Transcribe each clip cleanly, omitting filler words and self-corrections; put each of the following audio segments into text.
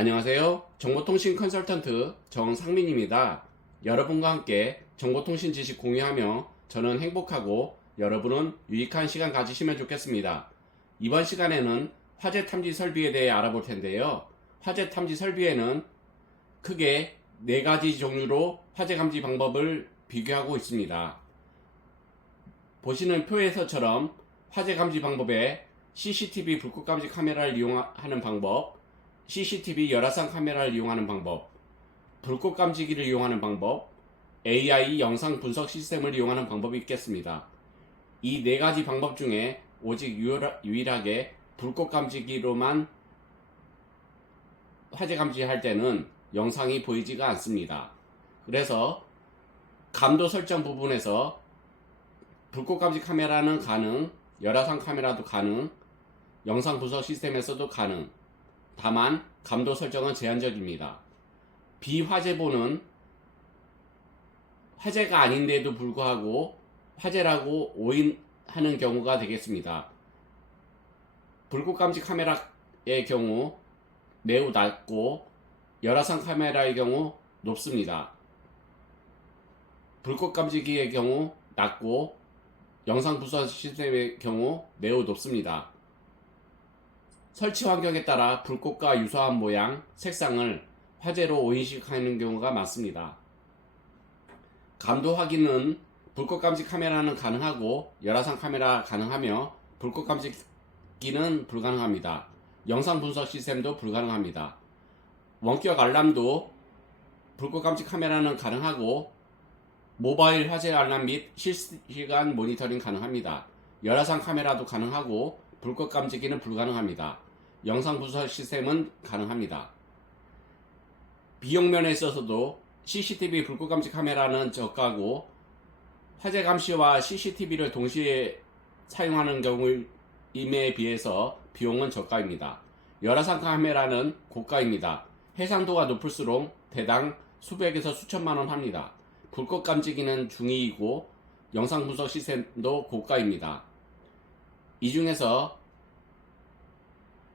안녕하세요. 정보통신 컨설턴트 정상민입니다. 여러분과 함께 정보통신 지식 공유하며 저는 행복하고 여러분은 유익한 시간 가지시면 좋겠습니다. 이번 시간에는 화재 탐지 설비에 대해 알아볼 텐데요. 화재 탐지 설비에는 크게 4가지 종류로 화재 감지 방법을 비교하고 있습니다. 보시는 표에서처럼 화재 감지 방법에 CCTV 불꽃 감지 카메라를 이용하는 방법, CCTV 열화상 카메라를 이용하는 방법, 불꽃 감지기를 이용하는 방법, AI 영상 분석 시스템을 이용하는 방법이 있겠습니다. 이 4가지 방법 중에 오직 유일하게 불꽃 감지기로만 화재 감지할 때는 영상이 보이지가 않습니다. 그래서 감도 설정 부분에서 불꽃 감지 카메라는 가능, 열화상 카메라도 가능, 영상 분석 시스템에서도 가능. 다만 감도 설정은 제한적입니다. 비화재보는 화재가 아닌데도 불구하고 화재라고 오인하는 경우가 되겠습니다. 불꽃 감지 카메라의 경우 매우 낮고 열화상 카메라의 경우 높습니다. 불꽃 감지기의 경우 낮고 영상 분석 시스템의 경우 매우 높습니다. 설치 환경에 따라 불꽃과 유사한 모양, 색상을 화재로 오인식하는 경우가 많습니다. 감도 확인은 불꽃 감지 카메라는 가능하고 열화상 카메라 가능하며 불꽃 감지기는 불가능합니다. 영상 분석 시스템도 불가능합니다. 원격 알람도 불꽃 감지 카메라는 가능하고 모바일 화재 알람 및 실시간 모니터링 가능합니다. 열화상 카메라도 가능하고 불꽃 감지기는 불가능합니다. 영상 분석 시스템은 가능합니다. 비용면에 있어서도 CCTV 불꽃 감지 카메라는 저가고 화재 감시와 CCTV를 동시에 사용하는 경우임에 비해서 비용은 저가입니다. 열화상 카메라는 고가입니다. 해상도가 높을수록 대당 수백에서 수천만 원 합니다. 불꽃 감지기는 중위이고 영상 분석 시스템도 고가입니다. 이 중에서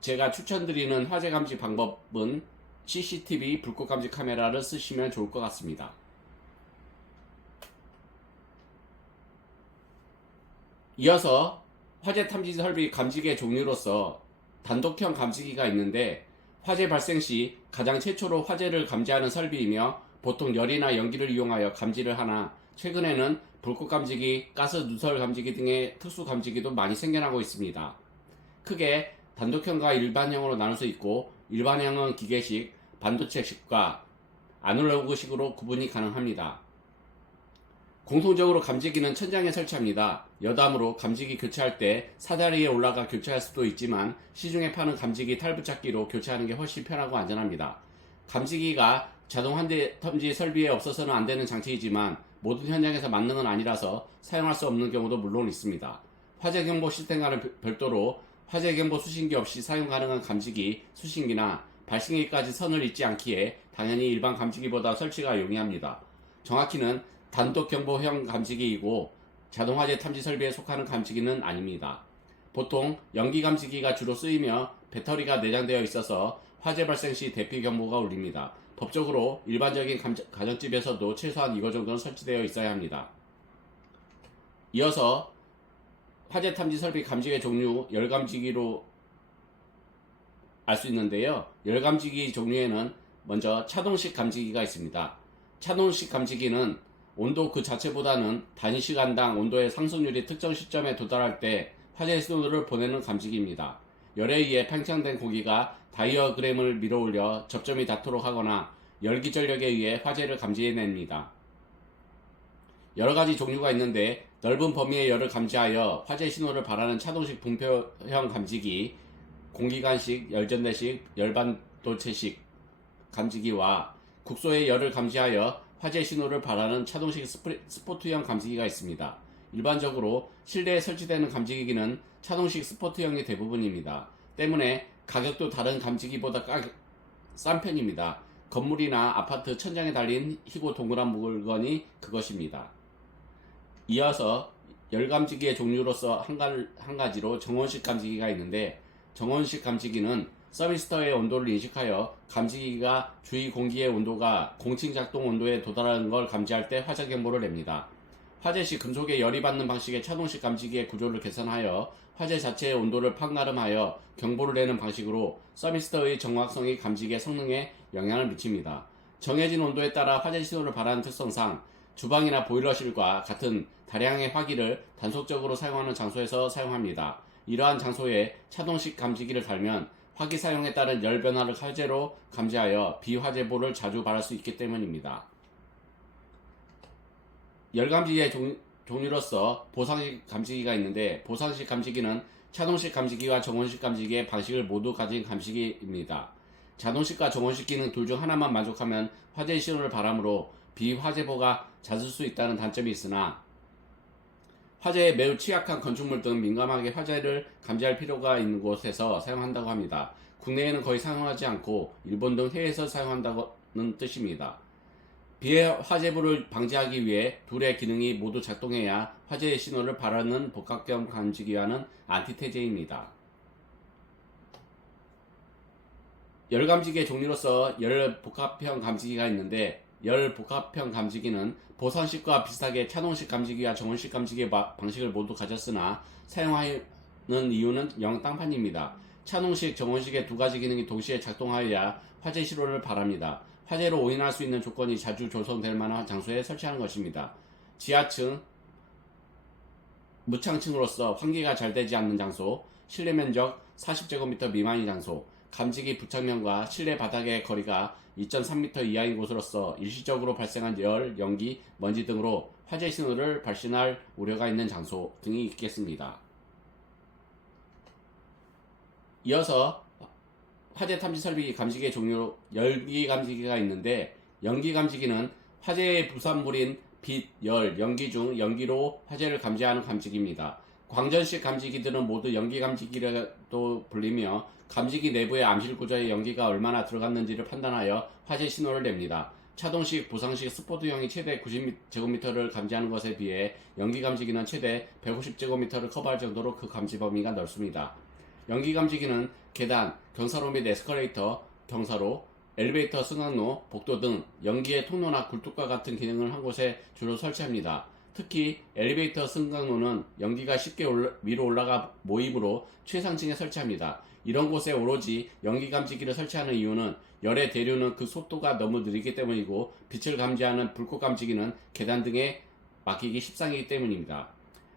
제가 추천드리는 화재 감지 방법은 CCTV 불꽃 감지 카메라를 쓰시면 좋을 것 같습니다. 이어서 화재 탐지 설비 감지기의 종류로서 단독형 감지기가 있는데 화재 발생 시 가장 최초로 화재를 감지하는 설비이며 보통 열이나 연기를 이용하여 감지를 하나 최근에는 불꽃 감지기, 가스 누설 감지기 등의 특수 감지기도 많이 생겨나고 있습니다. 크게 단독형과 일반형으로 나눌 수 있고 일반형은 기계식, 반도체식과 아날로그식으로 구분이 가능합니다. 공통적으로 감지기는 천장에 설치합니다. 여담으로 감지기 교체할 때 사다리에 올라가 교체할 수도 있지만 시중에 파는 감지기 탈부착기로 교체하는 게 훨씬 편하고 안전합니다. 감지기가 자동 화재 탐지 설비에 없어서는 안 되는 장치이지만 모든 현장에서 맞는 건 아니라서 사용할 수 없는 경우도 물론 있습니다. 화재 경보 시스템과는 별도로 화재 경보 수신기 없이 사용 가능한 감지기, 수신기나 발신기까지 선을 잇지 않기에 당연히 일반 감지기보다 설치가 용이합니다. 정확히는 단독 경보형 감지기이고 자동 화재 탐지 설비에 속하는 감지기는 아닙니다. 보통 연기 감지기가 주로 쓰이며 배터리가 내장되어 있어서 화재 발생 시 대피 경보가 울립니다. 법적으로 일반적인 가정집에서도 최소한 이거 정도는 설치되어 있어야 합니다. 이어서 화재 탐지 설비 감지기의 종류 열감지기로 알 수 있는데요. 열감지기 종류에는 먼저 차동식 감지기가 있습니다. 차동식 감지기는 온도 그 자체보다는 단시간당 온도의 상승률이 특정 시점에 도달할 때 화재 신호를 보내는 감지기입니다. 열에 의해 팽창된 공기가 다이어그램을 밀어올려 접점이 닿도록 하거나 열기 전력에 의해 화재를 감지해냅니다. 여러가지 종류가 있는데 넓은 범위의 열을 감지하여 화재 신호를 발하는 차동식 분표형 감지기, 공기관식, 열전대식, 열반도체식 감지기와 국소의 열을 감지하여 화재 신호를 발하는 차동식 스포트형 감지기가 있습니다. 일반적으로 실내에 설치되는 감지기기는 차동식 스포트형이 대부분입니다. 때문에 가격도 다른 감지기보다 싼 편입니다. 건물이나 아파트 천장에 달린 희고 동그란 물건이 그것입니다. 이어서 열감지기의 종류로서 한 가지로 정원식 감지기가 있는데 정원식 감지기는 서미스터의 온도를 인식하여 감지기가 주위 공기의 온도가 공칭 작동 온도에 도달하는 걸 감지할 때 화재 경보를 냅니다. 화재 시 금속에 열이 받는 방식의 차동식 감지기의 구조를 개선하여 화재 자체의 온도를 판가름하여 경보를 내는 방식으로 서미스터의 정확성이 감지기의 성능에 영향을 미칩니다. 정해진 온도에 따라 화재 신호를 발하는 특성상 주방이나 보일러실과 같은 다량의 화기를 단속적으로 사용하는 장소에서 사용합니다. 이러한 장소에 차동식 감지기를 달면 화기 사용에 따른 열 변화를 화재로 감지하여 비화재보를 자주 발할 수 있기 때문입니다. 열 감지기의 종류로서 보상식 감지기가 있는데, 보상식 감지기는 차동식 감지기와 정원식 감지기의 방식을 모두 가진 감지기입니다. 자동식과 정원식 기능 둘 중 하나만 만족하면 화재 신호를 발하므로 비화재보가 잦을 수 있다는 단점이 있으나, 화재에 매우 취약한 건축물 등 민감하게 화재를 감지할 필요가 있는 곳에서 사용한다고 합니다. 국내에는 거의 사용하지 않고 일본 등 해외에서 사용한다는 뜻입니다. 비화재보를 방지하기 위해 둘의 기능이 모두 작동해야 화재의 신호를 발하는 복합형 감지기와는 안티테제입니다. 열 감지기의 종류로서 열 복합형 감지기가 있는데, 열 복합형 감지기는 보상식과 비슷하게 차동식 감지기와 정원식 감지기의 방식을 모두 가졌으나 사용하는 이유는 영땅판입니다. 차동식, 정원식의 두 가지 기능이 동시에 작동하여야 화재 신호를 발합니다. 화재로 오인할 수 있는 조건이 자주 조성될 만한 장소에 설치하는 것입니다. 지하층, 무창층으로서 환기가 잘 되지 않는 장소, 실내 면적 40제곱미터 미만인 장소, 감지기 부착면과 실내 바닥의 거리가 2.3m 이하인 곳으로서 일시적으로 발생한 열, 연기, 먼지 등으로 화재 신호를 발신할 우려가 있는 장소 등이 있겠습니다. 이어서 화재 탐지 설비 감지기의 종류 열기 감지기가 있는데, 연기 감지기는 화재의 부산물인 빛, 열, 연기 중 연기로 화재를 감지하는 감지기입니다. 광전식 감지기들은 모두 연기 감지기라도 불리며 감지기 내부의 암실 구조에 연기가 얼마나 들어갔는지를 판단하여 화재 신호를 냅니다. 차동식, 보상식 스포트형이 최대 90제곱미터를 감지하는 것에 비해 연기 감지기는 최대 150제곱미터를 커버할 정도로 그 감지 범위가 넓습니다. 연기 감지기는 계단, 경사로 및 에스컬레이터, 경사로, 엘리베이터 승강로, 복도 등 연기의 통로나 굴뚝과 같은 기능을 한 곳에 주로 설치합니다. 특히 엘리베이터 승강로는 연기가 쉽게 위로 올라가 모임으로 최상층에 설치합니다. 이런 곳에 오로지 연기 감지기를 설치하는 이유는 열의 대류는 그 속도가 너무 느리기 때문이고, 빛을 감지하는 불꽃 감지기는 계단 등에 막히기 십상이기 때문입니다.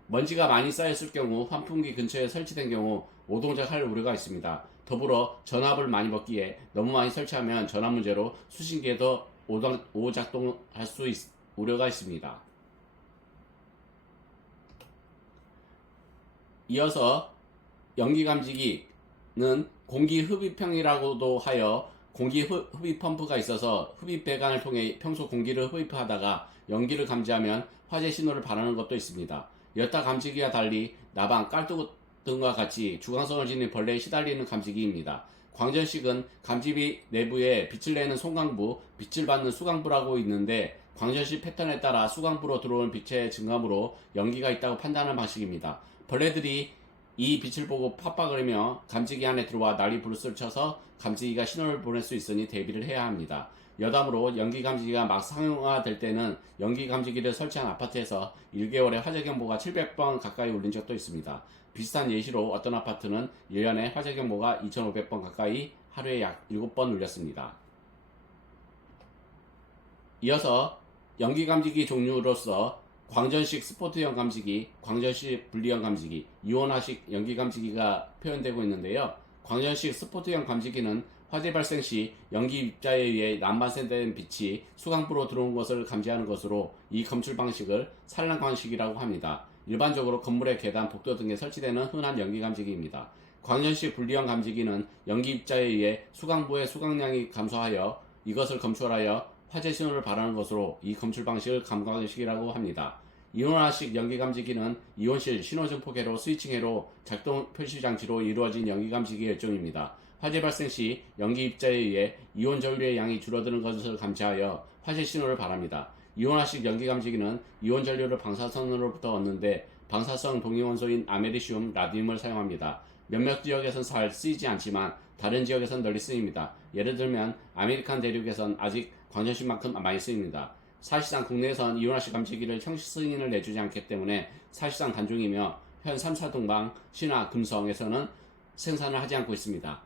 먼지가 많이 쌓였을 경우, 환풍기 근처에 설치된 경우 오동작할 우려가 있습니다. 더불어 전압을 많이 먹기에 너무 많이 설치하면 전압 문제로 수신기에도 오작동할 수 우려가 있습니다. 이어서 연기 감지기는 공기 흡입형이라고도 하여 공기 흡입 펌프가 있어서 흡입 배관을 통해 평소 공기를 흡입하다가 연기를 감지하면 화재 신호를 발하는 것도 있습니다. 여타 감지기와 달리 나방, 깔뚜 등과 같이 주광성을 지닌 벌레에 시달리는 감지기입니다. 광전식은 감지기 내부에 빛을 내는 송광부, 빛을 받는 수광부라고 있는데, 광전식 패턴에 따라 수광부로 들어오는 빛의 증감으로 연기가 있다고 판단하는 방식입니다. 벌레들이 이 빛을 보고 팍팍거리며 감지기 안에 들어와 난리 부르스를 쳐서 감지기가 신호를 보낼 수 있으니 대비를 해야 합니다. 여담으로 연기 감지기가 막 상용화될 때는 연기 감지기를 설치한 아파트에서 1개월에 화재 경보가 700번 가까이 울린 적도 있습니다. 비슷한 예시로 어떤 아파트는 1년에 화재 경보가 2500번 가까이 하루에 약 7번 울렸습니다. 이어서 연기 감지기 종류로서 광전식 스포트형 감지기, 광전식 분리형 감지기, 이온화식 연기 감지기가 표현되고 있는데요. 광전식 스포트형 감지기는 화재 발생 시 연기 입자에 의해 난반생된 빛이 수광부로 들어온 것을 감지하는 것으로, 이 검출 방식을 산란광식이라고 합니다. 일반적으로 건물의 계단, 복도 등에 설치되는 흔한 연기 감지기입니다. 광전식 분리형 감지기는 연기 입자에 의해 수광부의 수광량이 감소하여 이것을 검출하여 화재 신호를 발하는 것으로, 이 검출 방식을 감광식이라고 합니다. 이온화식 연기 감지기는 이온실, 신호증폭회로, 스위칭회로, 작동 표시 장치로 이루어진 연기 감지기의 일종입니다. 화재 발생 시 연기 입자에 의해 이온 전류의 양이 줄어드는 것을 감지하여 화재 신호를 발합니다. 이온화식 연기 감지기는 이온 전류를 방사선으로부터 얻는데, 방사성 동위원소인 아메리슘, 라듐을 사용합니다. 몇몇 지역에서는 잘 쓰이지 않지만 다른 지역에선 널리 쓰입니다. 예를 들면 아메리칸 대륙에선 아직 광전시만큼 많이 쓰입니다. 사실상 국내에선 이온화시 감지기를 형식 승인을 내주지 않기 때문에 사실상 단종이며 현 3사 동방, 신화, 금성에서는 생산을 하지 않고 있습니다.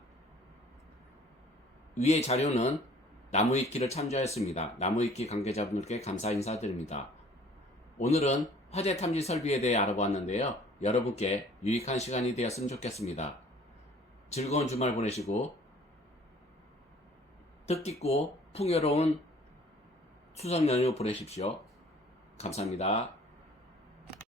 위의 자료는 나무위키를 참조했습니다. 나무위키 관계자분들께 감사 인사드립니다. 오늘은 화재 탐지 설비에 대해 알아보았는데요. 여러분께 유익한 시간이 되었으면 좋겠습니다. 즐거운 주말 보내시고 뜻깊고 풍요로운 추석 연휴 보내십시오. 감사합니다.